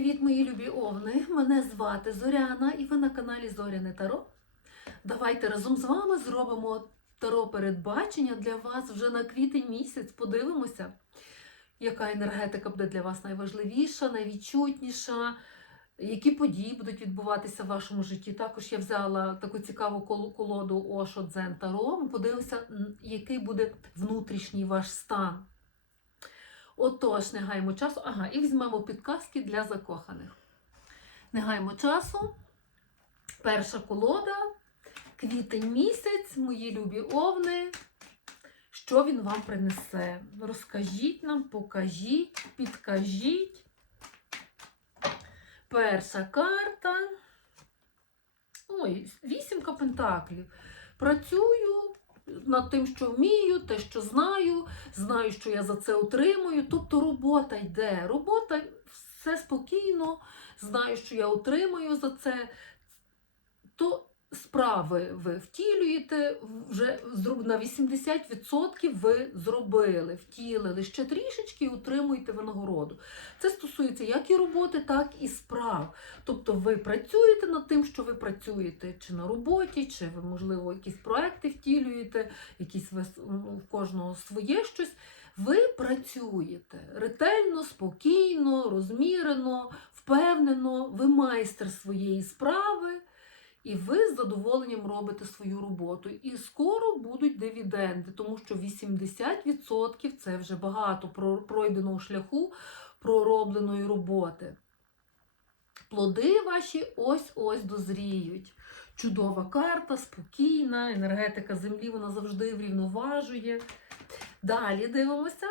Привіт, мої любі овни! Мене звати Зоряна і ви на каналі Зоряне Таро. Давайте разом з вами зробимо таро передбачення для вас вже на квітень місяць. Подивимося, яка енергетика буде для вас найважливіша, найвідчутніша, які події будуть відбуватися в вашому житті. Також я взяла таку цікаву колоду Ошо Дзен Таро. Подивимося, який буде внутрішній ваш стан. Отож, не гаємо часу. Ага, і візьмемо підказки для закоханих. Не гаємо часу. Перша колода, квітень місяць, мої любі овни. Що він вам принесе? Розкажіть нам, покажіть, підкажіть. Перша карта. Ой, вісімка пентаклів. Працюю над тим, що вмію, те, що знаю, знаю, що я за це отримую. Тобто робота йде. Робота все спокійно, знаю, що я отримаю за це. То справи ви втілюєте, вже на 80% ви зробили, втілили. Ще трішечки і отримуєте винагороду. Це стосується як і роботи, так і справ. Тобто ви працюєте над тим, що ви працюєте, чи на роботі, чи ви, можливо, якісь проекти втілюєте, якісь ви, в кожного своє щось. Ви працюєте ретельно, спокійно, розмірено, впевнено, ви майстер своєї справи, і ви з задоволенням робите свою роботу. І скоро будуть дивіденди, тому що 80% це вже багато про- пройденого шляху проробленої роботи. Плоди ваші ось-ось дозріють. Чудова карта, спокійна, енергетика землі, вона завжди врівноважує. Далі дивимося.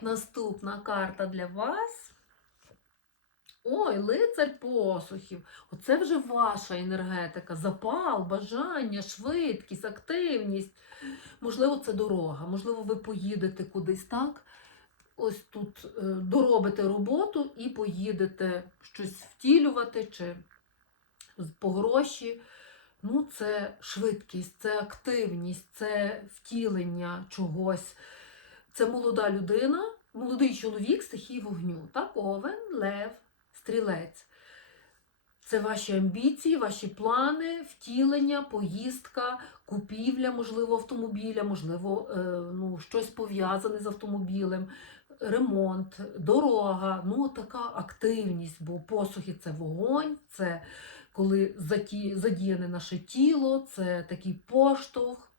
Наступна карта для вас. Ой, лицар посухів. Оце вже ваша енергетика. Запал, бажання, швидкість, активність. Можливо, це дорога, можливо, ви поїдете кудись так. Ось тут е, доробите роботу і поїдете щось втілювати чи по гроші. Ну, це швидкість, це активність, це втілення чогось. Це молода людина, молодий чоловік стихії вогню. Так, овен, лев, стрілець. Це ваші амбіції, ваші плани, втілення, поїздка, купівля, можливо, автомобіля, можливо, е, ну, щось пов'язане з автомобілем, ремонт, дорога. Ну, така активність, бо посухи це вогонь, це коли заті, задіяне наше тіло, це такий поштовх.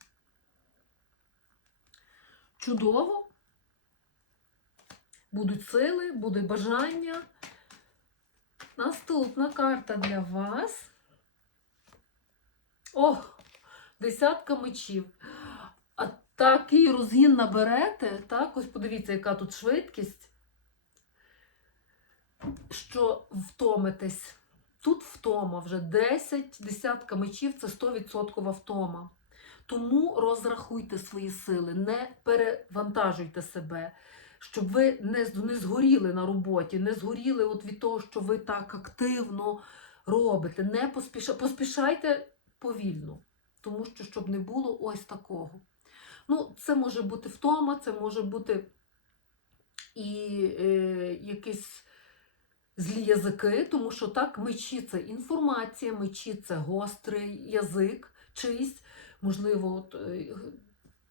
Чудово. Будуть сили, буде бажання. Наступна карта для вас. Ох, десятка мечів. А такий розгін наберете, так, ось подивіться, яка тут швидкість, що втомитесь. Тут втома вже 10, десятка мечів це 100% втома. Тому розрахуйте свої сили, не перевантажуйте себе, щоб ви не, не згоріли на роботі, не згоріли от від того, що ви так активно робите. Не поспіша... Поспішайте повільно, тому що щоб не було ось такого. Ну, це може бути втома, це може бути і е, якийсь злі язики, тому що так, мечі це інформація, мечі це гострий язик чийсь, можливо, от, е,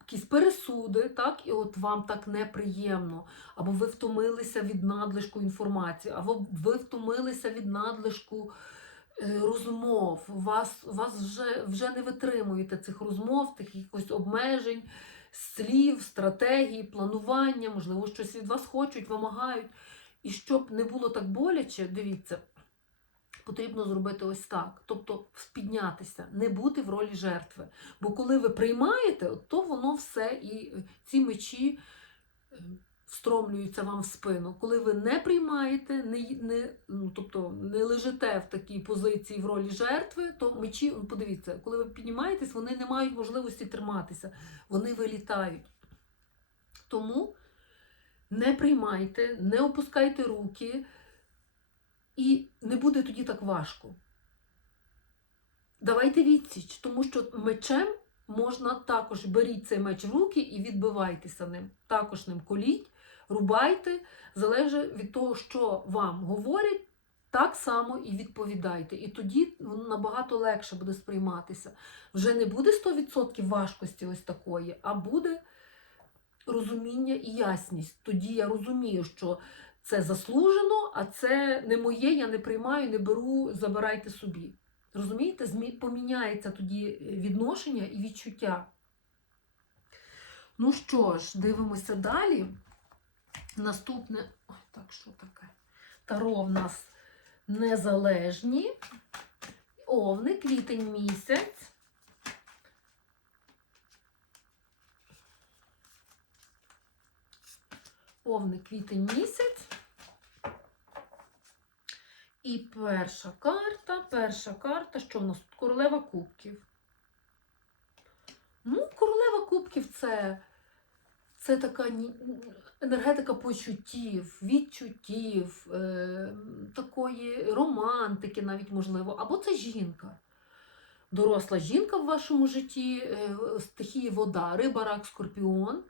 якісь пересуди, так, і от вам так неприємно, або ви втомилися від надлишку інформації, або ви втомилися від надлишку е, розмов, вас, вас вже, вже не витримуєте цих розмов, тих якихось обмежень, слів, стратегій, планування, можливо, щось від вас хочуть, вимагають. І щоб не було так боляче, дивіться, потрібно зробити ось так. Тобто піднятися, не бути в ролі жертви. Бо коли ви приймаєте, то воно все і е, ці мечі е, встромлюються вам в спину. Коли ви не приймаєте, не, не, ну, тобто не лежите в такій позиції в ролі жертви, то мечі, подивіться, коли ви піднімаєтесь, вони не мають можливості триматися, вони вилітають. Тому не приймайте, не опускайте руки, і не буде тоді так важко. Давайте відсіч, тому що мечем можна також беріть цей меч в руки і відбивайтеся ним. Також ним коліть, рубайте, залежить від того, що вам говорять, так само і відповідайте. І тоді воно набагато легше буде сприйматися. Вже не буде 100% важкості ось такої, а буде розуміння і ясність. Тоді я розумію, що це заслужено, а це не моє, я не приймаю, не беру, забирайте собі. Розумієте, поміняється тоді відношення і відчуття. Ну що ж, дивимося далі. Наступне. Ой, так, що таке? Таро в нас незалежні. Овни, квітень місяць. Овни, квітень місяць. І перша карта, перша карта, що в нас тут? Королева кубків. Ну, королева кубків це, це така енергетика почуттів, відчуттів, е, такої романтики, навіть можливо, або це жінка. Доросла жінка в вашому житті, е, стихії вода, риба, рак, скорпіон,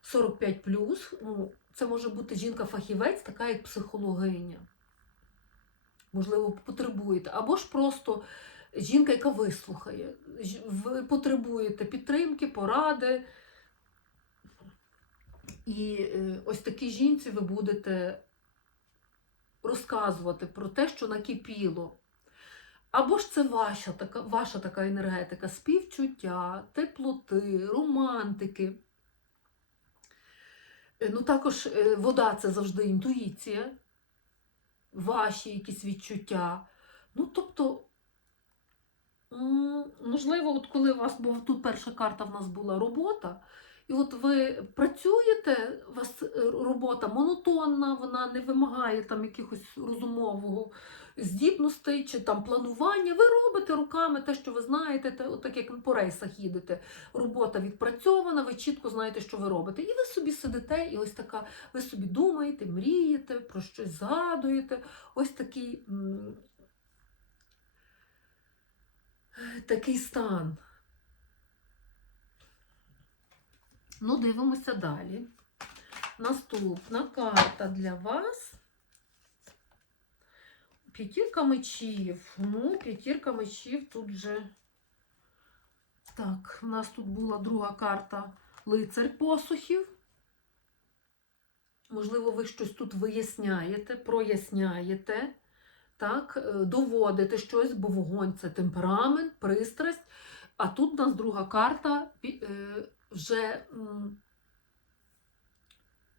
45 Ну, це може бути жінка-фахівець, така як психологиня. Можливо, потребуєте. Або ж просто жінка, яка вислухає. Ви потребуєте підтримки, поради. І е, ось такій жінці ви будете розказувати про те, що накипіло. Або ж це ваша така, ваша така енергетика співчуття, теплоти, романтики. Е, Ну, також е, вода це завжди інтуїція, ваші якісь відчуття. Ну, тобто, можливо, от коли у вас, бо тут перша карта в нас була робота, і от ви працюєте, у вас е, робота монотонна, вона не вимагає там якихось розумового здібностей чи там планування. Ви робите руками те, що ви знаєте, те, от так як по рейсах їдете. Робота відпрацьована, ви чітко знаєте, що ви робите. І ви собі сидите, і ось така, ви собі думаєте, мрієте, про щось згадуєте. Ось такий, такий стан. Ну, дивимося далі. Наступна карта для вас. П'ятірка мечів. Ну, п'ятірка мечів тут же. Так, у нас тут була друга карта лицар посухів. Можливо, ви щось тут виясняєте, проясняєте, так, е, доводите щось, бо вогонь це темперамент, пристрасть. А тут у нас друга карта е, вже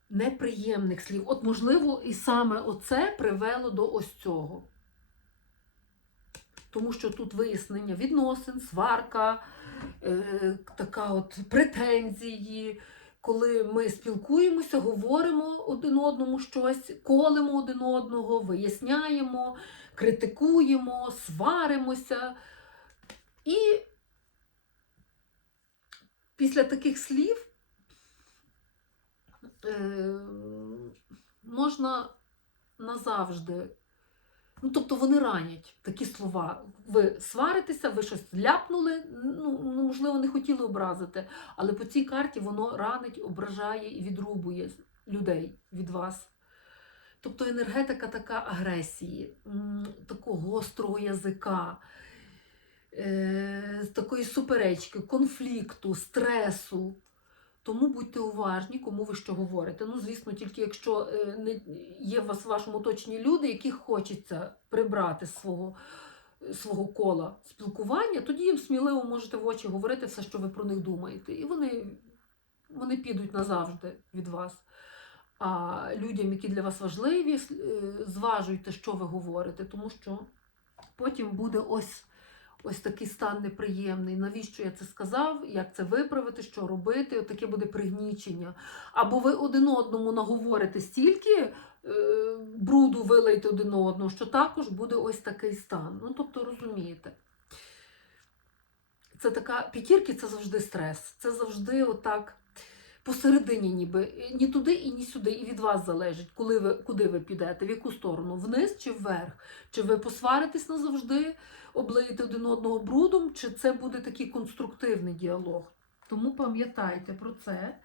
неприємних слів. От, можливо, і саме оце привело до ось цього. Тому що тут вияснення відносин, сварка, е, така от претензії, коли ми спілкуємося, говоримо один одному щось, колемо один одного, виясняємо, критикуємо, сваримося. І після таких слів е, можна назавжди. Ну, тобто вони ранять такі слова. Ви сваритеся, ви щось ляпнули, ну, ну, можливо, не хотіли образити, але по цій карті воно ранить, ображає і відрубує людей від вас. Тобто енергетика така агресії, такого гострого язика, е, такої суперечки, конфлікту, стресу. Тому будьте уважні, кому ви що говорите. Ну, звісно, тільки якщо е, не є у вас в вашому оточенні люди, яких хочеться прибрати з свого, свого кола спілкування, тоді їм сміливо можете в очі говорити все, що ви про них думаєте. І вони, вони підуть назавжди від вас. А людям, які для вас важливі, е, зважуйте, що ви говорите, тому що потім буде ось ось такий стан неприємний. Навіщо я це сказав? Як це виправити, що робити? Таке буде пригнічення. Або ви один одному наговорите стільки е, бруду вилейте один одного, що також буде ось такий стан. Ну, тобто, розумієте. Це така п'ятірки це завжди стрес. Це завжди отак посередині, ніби ні туди і ні сюди. І від вас залежить, коли ви, куди ви підете, в яку сторону, вниз чи вверх. Чи ви посваритесь назавжди, облиєте один одного брудом, чи це буде такий конструктивний діалог. Тому пам'ятайте про це,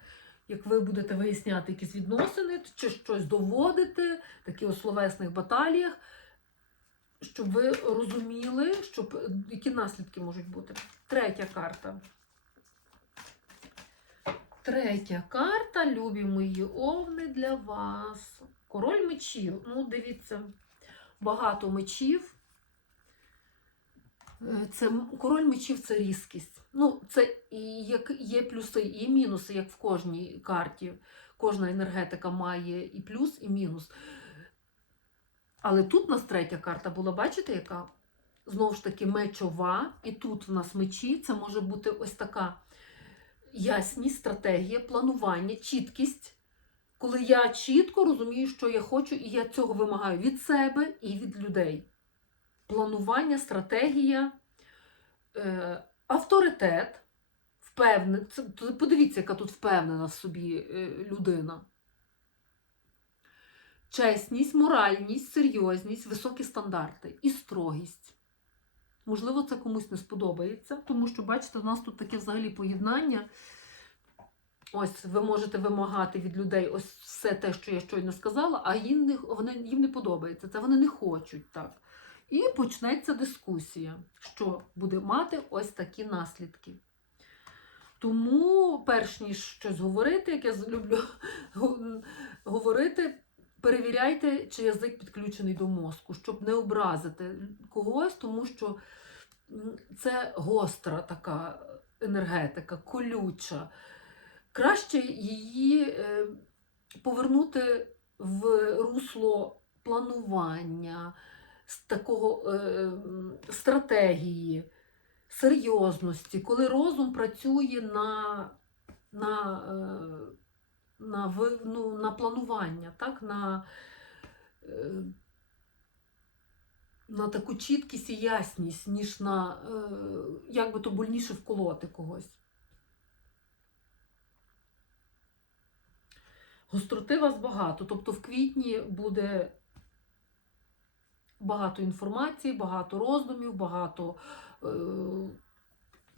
як ви будете виясняти якісь відносини, чи щось доводити, такі у словесних баталіях, щоб ви розуміли, щоб, е, які наслідки можуть бути. Третя карта. Третя карта, любі мої овни для вас. Король мечів. Ну, дивіться, багато мечів. Е, Це король мечів це різкість. Ну, це і є плюси, і мінуси, як в кожній карті. Кожна енергетика має і плюс, і мінус. Але тут у нас третя карта була, бачите, яка? Знову ж таки, мечова, і тут в нас мечі. Це може бути ось така ясність, стратегія, планування, чіткість. Коли я чітко розумію, що я хочу, і я цього вимагаю від себе і від людей. Планування, стратегія, е, авторитет, впевнений. Подивіться, яка тут впевнена в собі е, людина. Чесність, моральність, серйозність, високі стандарти і строгість. Можливо, це комусь не сподобається, тому що, бачите, у нас тут таке взагалі поєднання. Ось ви можете вимагати від людей ось все те, що я щойно сказала, а їм не, вони, їм не подобається. Це вони не хочуть так. І почнеться дискусія, що буде мати ось такі наслідки. Тому, перш ніж щось говорити, як я люблю говорити, перевіряйте, чи язик підключений до мозку, щоб не образити когось, тому що це гостра така енергетика, колюча. Краще її е, повернути в русло планування, такого е, стратегії, серйозності, коли розум працює на, на, е, на, ну, на планування, так? на, е, на таку чіткість і ясність, ніж на е, як би то больніше вколоти когось. Гостроти вас багато. Тобто в квітні буде багато інформації, багато роздумів, багато е,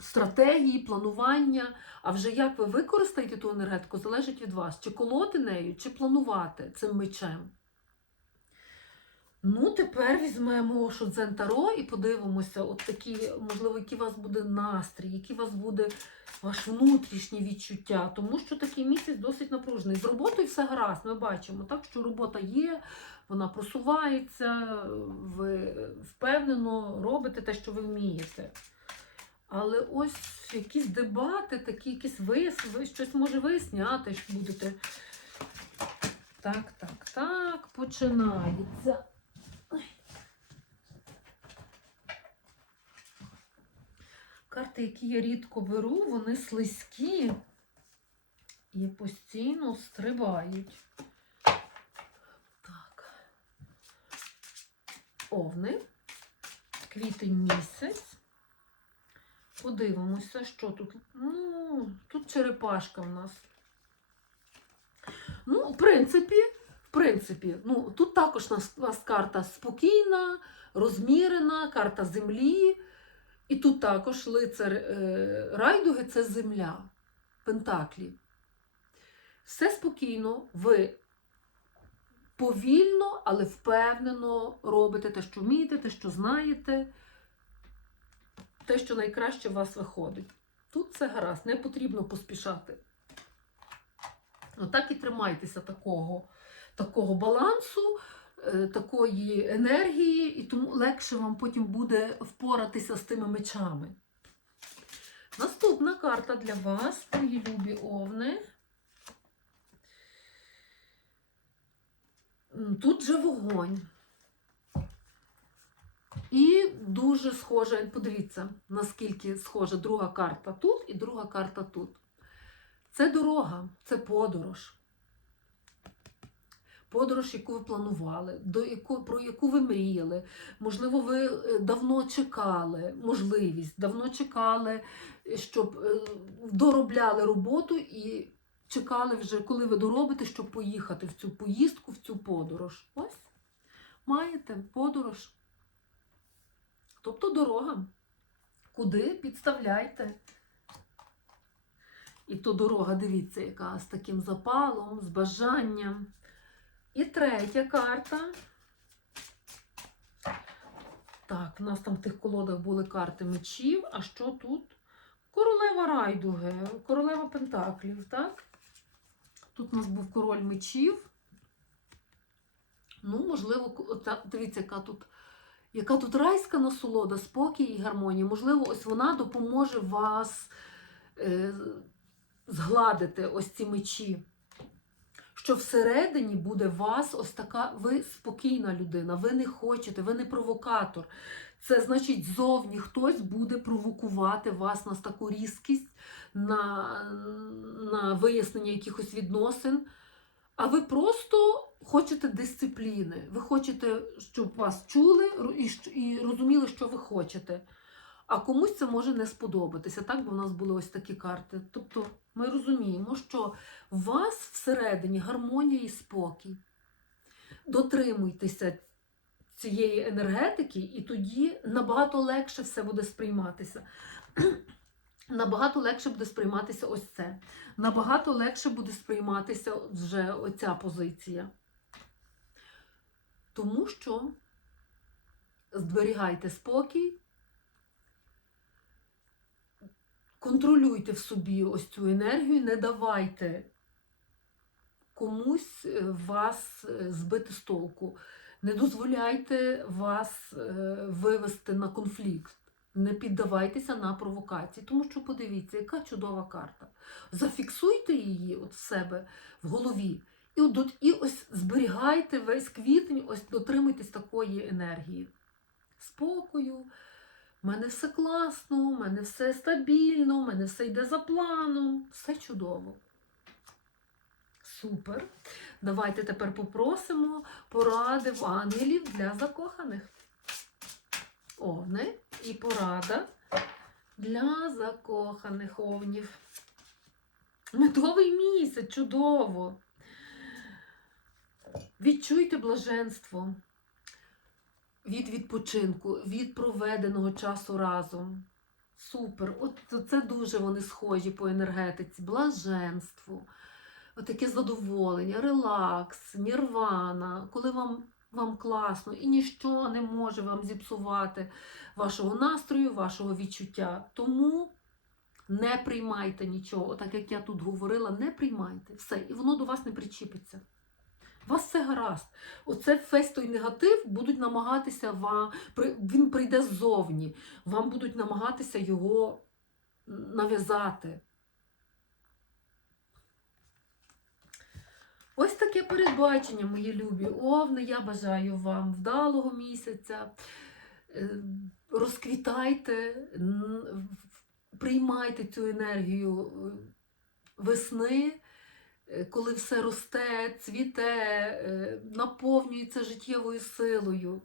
стратегії, планування. А вже як ви використаєте ту енергетику, залежить від вас, чи колоти нею, чи планувати цим мечем. Ну, тепер візьмемо Шодзен Таро і подивимося, от такі, можливо, який у вас буде настрій, який у вас буде ваш внутрішнє відчуття, тому що такий місяць досить напружений. З роботою все гаразд, ми бачимо, так, що робота є, вона просувається, ви впевнено робите те, що ви вмієте. Але ось якісь дебати, такі якісь вис... ви щось може виясняти, що будете. Так, так, так, починається. Карти, які я рідко беру, вони слизькі і постійно стрибають. Так. Овни. Квітень місяць. Подивимося, що тут. Ну, тут черепашка в нас. Ну, в принципі, в принципі, ну, тут також у нас, карта спокійна, розмірена, карта землі. І тут також лицар е, райдуги це земля, пентаклі. Все спокійно, ви повільно, але впевнено робите те, що вмієте, те, що знаєте, те, що найкраще у вас виходить. Тут все гаразд, не потрібно поспішати. Отак і тримайтеся такого, такого балансу, е, такої енергії, і тому легше вам потім буде впоратися з тими мечами. Наступна карта для вас, мої любі овни. Тут же вогонь. І дуже схожа, подивіться, наскільки схожа друга карта тут і друга карта тут. Це дорога, це подорож. Подорож, яку ви планували, до яку, про яку ви мріяли. Можливо, ви е, давно чекали можливість, давно чекали, е, щоб е, доробляли роботу і чекали вже, коли ви доробите, щоб поїхати в цю поїздку, в цю подорож. Ось маєте подорож. Тобто дорога. Куди підставляйте. І то дорога, дивіться, яка з таким запалом, з бажанням. І третя карта. Так, у нас там в тих колодах були карти мечів. А що тут? Королева райдуги, королева пентаклів, так? Тут у нас був король мечів. Ну, можливо, дивіться, яка тут, яка тут райська насолода, спокій і гармонія. Можливо, ось вона допоможе вас е, згладити ось ці мечі. Що всередині буде вас ось така, ви спокійна людина, ви не хочете, ви не провокатор. Це значить, зовні хтось буде провокувати вас на таку різкість, на, на вияснення якихось відносин. А ви просто хочете дисципліни. Ви хочете, щоб вас чули і, розуміли, що ви хочете. А комусь це може не сподобатися. Так, бо в нас були ось такі карти. Тобто ми розуміємо, що у вас всередині гармонія і спокій. Дотримуйтеся цієї енергетики, і тоді набагато легше все буде сприйматися. Набагато легше буде сприйматися ось це. Набагато легше буде сприйматися вже оця позиція. Тому що зберігайте спокій, контролюйте в собі ось цю енергію, не давайте комусь е, вас е, збити з толку. Не дозволяйте вас е, вивести на конфлікт. Не піддавайтеся на провокації, тому що подивіться, яка чудова карта. Зафіксуйте її от в себе в голові. І, от, і ось зберігайте весь квітень, ось дотримуйтесь такої енергії. Спокою, в мене все класно, в мене все стабільно, в мене все йде за планом, все чудово. Супер. Давайте тепер попросимо поради в ангелів для закоханих. Овни і порада для закоханих овнів. Медовий місяць, чудово. Відчуйте блаженство від відпочинку, від проведеного часу разом. Супер. От це дуже вони схожі по енергетиці. Блаженство, отаке задоволення, релакс, нірвана, коли вам, вам класно і ніщо не може вам зіпсувати вашого настрою, вашого відчуття. Тому не приймайте нічого, так як я тут говорила, не приймайте все, і воно до вас не причіпиться. Вас все гаразд. Оце весь той негатив будуть намагатися вам, він прийде ззовні, вам будуть намагатися його нав'язати. Ось таке передбачення, мої любі овни. Я бажаю вам вдалого місяця. Е, Розквітайте, приймайте цю енергію е, весни, коли все росте, цвіте, е, наповнюється життєвою силою.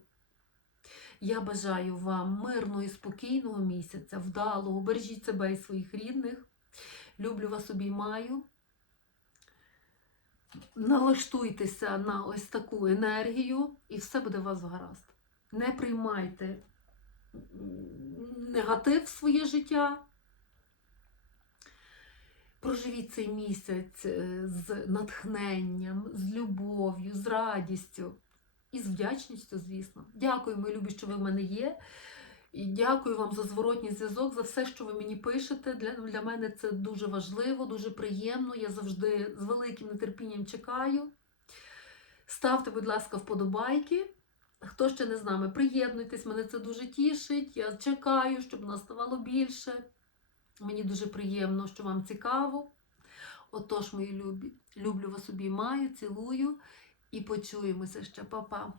Я бажаю вам мирного і спокійного місяця, вдалого, бережіть себе і своїх рідних. Люблю вас, обіймаю. Налаштуйтеся на ось таку енергію, і все буде у вас гаразд. Не приймайте негатив в своє життя. Проживіть цей місяць е, з натхненням, з любов'ю, з радістю і з вдячністю, звісно. Дякую, мої любі, що ви в мене є. І дякую вам за зворотній зв'язок, за все, що ви мені пишете. Для, для мене це дуже важливо, дуже приємно. Я завжди з великим нетерпінням чекаю. Ставте, будь ласка, вподобайки. Хто ще не з нами, приєднуйтесь, мене це дуже тішить. Я чекаю, щоб нас ставало більше. Мені дуже приємно, що вам цікаво. Отож, мої любі, люблю вас обіймаю, цілую і почуємося ще, Па-па.